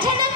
Better than